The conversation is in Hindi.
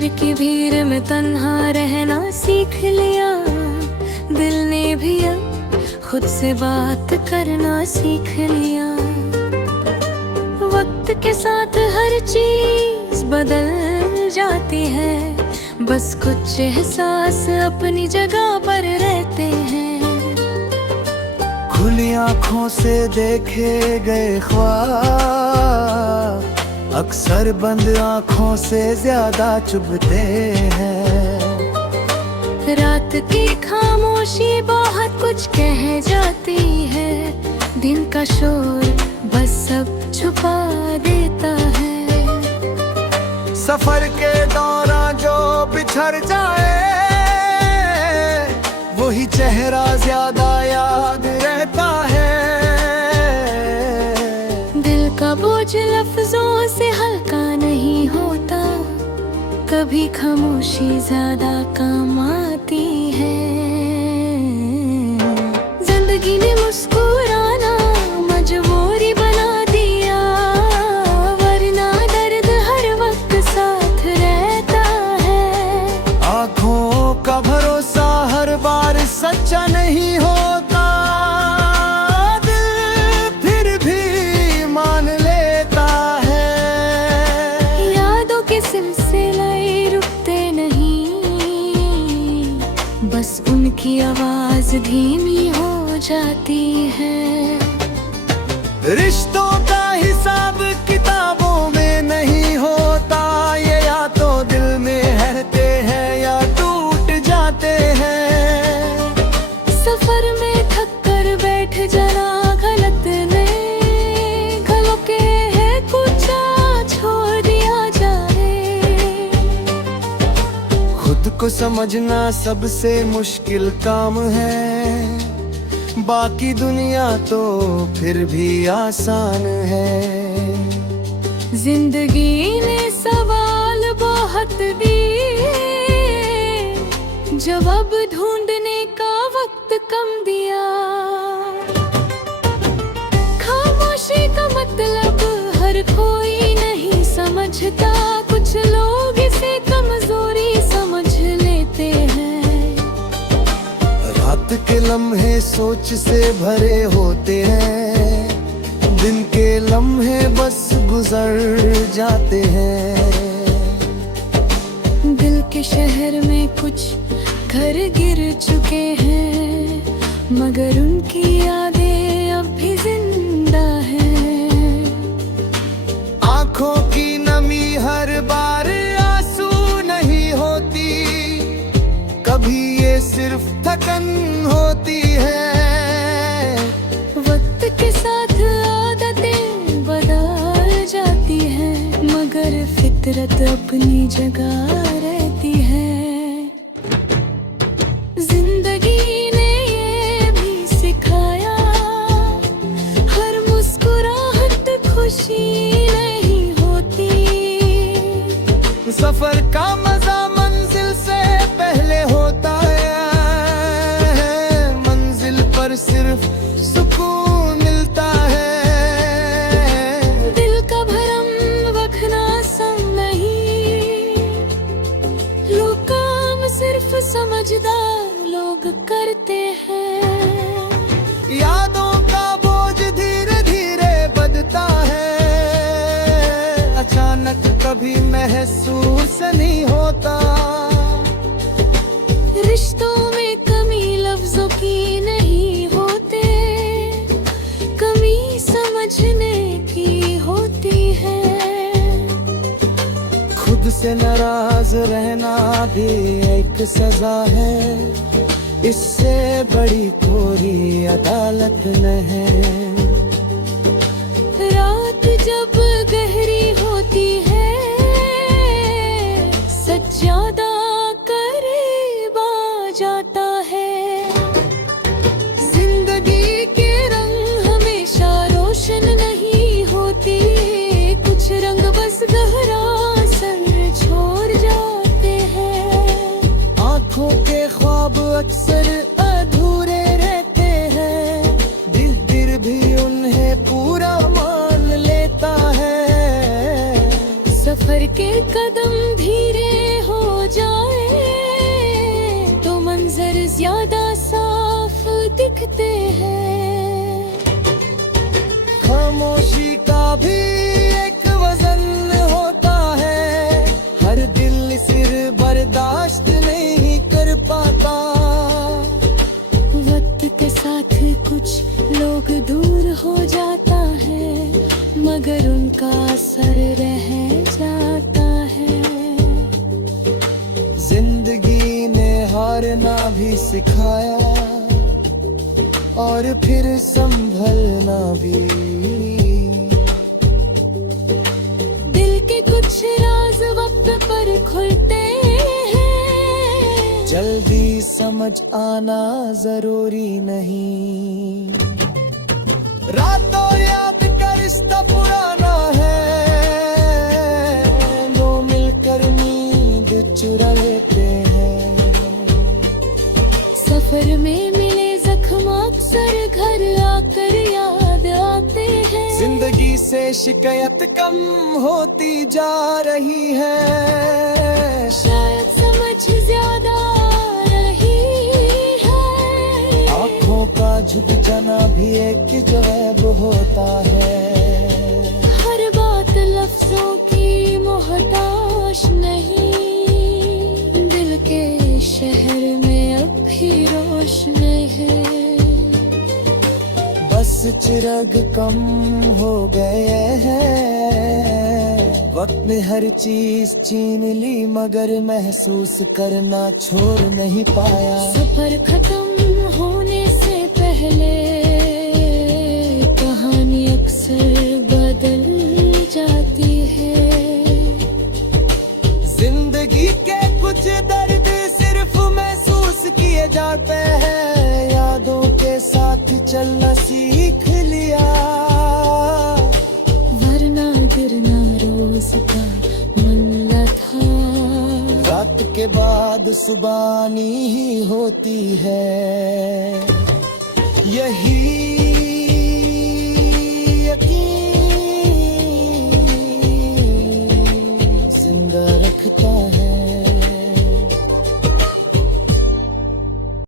शहर की भीड़ में तन्हा रहना सीख लिया। दिल ने भी अब खुद से बात करना सीख लिया। वक्त के साथ हर चीज बदल जाती है, बस कुछ एहसास अपनी जगह पर रहते हैं। खुली आँखों से देखे गए ख्वाब अक्सर बंद आँखों से ज्यादा चुभते हैं। रात की खामोशी बहुत कुछ कह जाती है, दिन का शोर बस सब छुपा देता है। सफर के दौरान जो बिछड़ जाए वही चेहरा ज्यादा याद रहता है। दिल का बोझ लफ्जों से हल्का नहीं होता, कभी खामोशी ज्यादा काम आती है। जिंदगी ने मुस्कुराना मजबूरी बना दिया, वरना दर्द हर वक्त साथ रहता है। आँखों का भरोसा हर बार सच्चा नहीं होता, दिल फिर भी मान लेता है। यादों के सिलसिले रुकते नहीं, बस उनकी आवाज धीमी हो जाती है। रिश्तों का हिसाब किताबों में नहीं होता, ये या तो दिल में रहते हैं या टूट जाते हैं। सफर में थक कर बैठ जाना गलत नहीं, गलों के है कुछ छोड़ दिया जाए। खुद को समझना सबसे मुश्किल काम है, बाकी दुनिया तो फिर भी आसान है। जिंदगी ने सवाल बहुत दिए, जवाब ढूंढने का वक्त कम दिया। खामोशी का मतलब हर कोई नहीं समझता, कुछ लोग इसे कमजोरी समझ लेते हैं। रात के लम्हे सोच से भरे होते हैं, दिन के लम्हे बस गुजर जाते हैं। दिल के शहर में कुछ घर गिर चुके हैं, मगर उनकी यादें अब भी जिंदा हैं। आँखों की नमी हर बार आंसू नहीं होती, कभी ये सिर्फ थकन होती है। वक्त के साथ आदतें बदल जाती हैं, मगर फितरत अपनी जगह रहती है। जिंदगी ने ये भी सिखाया, हर मुस्कुराहट खुशी नहीं होती। सफर का मजा मंजिल से पहले होता है, मंजिल पर सिर्फ सुकून मिलता है। दिल का भरम वखना संग नहीं, लोग काम सिर्फ समझदार लोग करते हैं। यादों का बोझ धीरे धीरे बढ़ता है, अचानक कभी महसूस नहीं होता। रिश्तों में कमी लफ्जों की नहीं होते, कमी समझने की होती है। खुद से नाराज रहना भी एक सजा है, इससे बड़ी कोई अदालत न है। रात जब गहरी होती है, सच ज्यादा करीब आ जाता है। जिंदगी के रंग हमेशा रोशन नहीं होती, कुछ रंग बस गहरा असर छोड़ जाते हैं। आँखों के ख्वाब अक्सर अधूरे रहते हैं, दिल फिर भी उन्हें पूरा मान लेता है। सफर के कदम धीरे हो ज्यादा साफ दिखते हैं। खामोशी का भी एक वजन होता है, हर दिल सिर बर्दाश्त नहीं कर पाता। वक्त के साथ कुछ लोग दूर हो जाता है, मगर उनका असर रह जाता है। जिंदगी ने हारना भी सिखाया और फिर संभलना भी। दिल के कुछ राज वक्त पर खुलते हैं, जल्दी समझ आना जरूरी नहीं। रातों याद कर रिश्ता पुराना है, दो मिलकर नींद चुरा लेते हैं। सफर में मिले जख्म अक्सर घर आकर याद आते हैं। जिंदगी से शिकायत कम होती जा रही है, शायद समझ ज्यादा आ रही है। आँखों का झुक जाना भी एक जवाब होता है। हर बात लफ्जों की मोहताज नहीं, दिल के शहर में अब भी रोशनी है। बस चिराग कम हो गए हैं, वक्त ने हर चीज छीन ली मगर महसूस करना छोड़ नहीं पाया। सफर खत्म होने से पहले कहानी अक्सर बदल जाती है। जिंदगी के कुछ दर्द सिर्फ महसूस किए जाते हैं, यादों के साथ चलना सीख लिया। वरना गिरना रोज का मल्ला था, रात के बाद सुबानी ही होती है। यही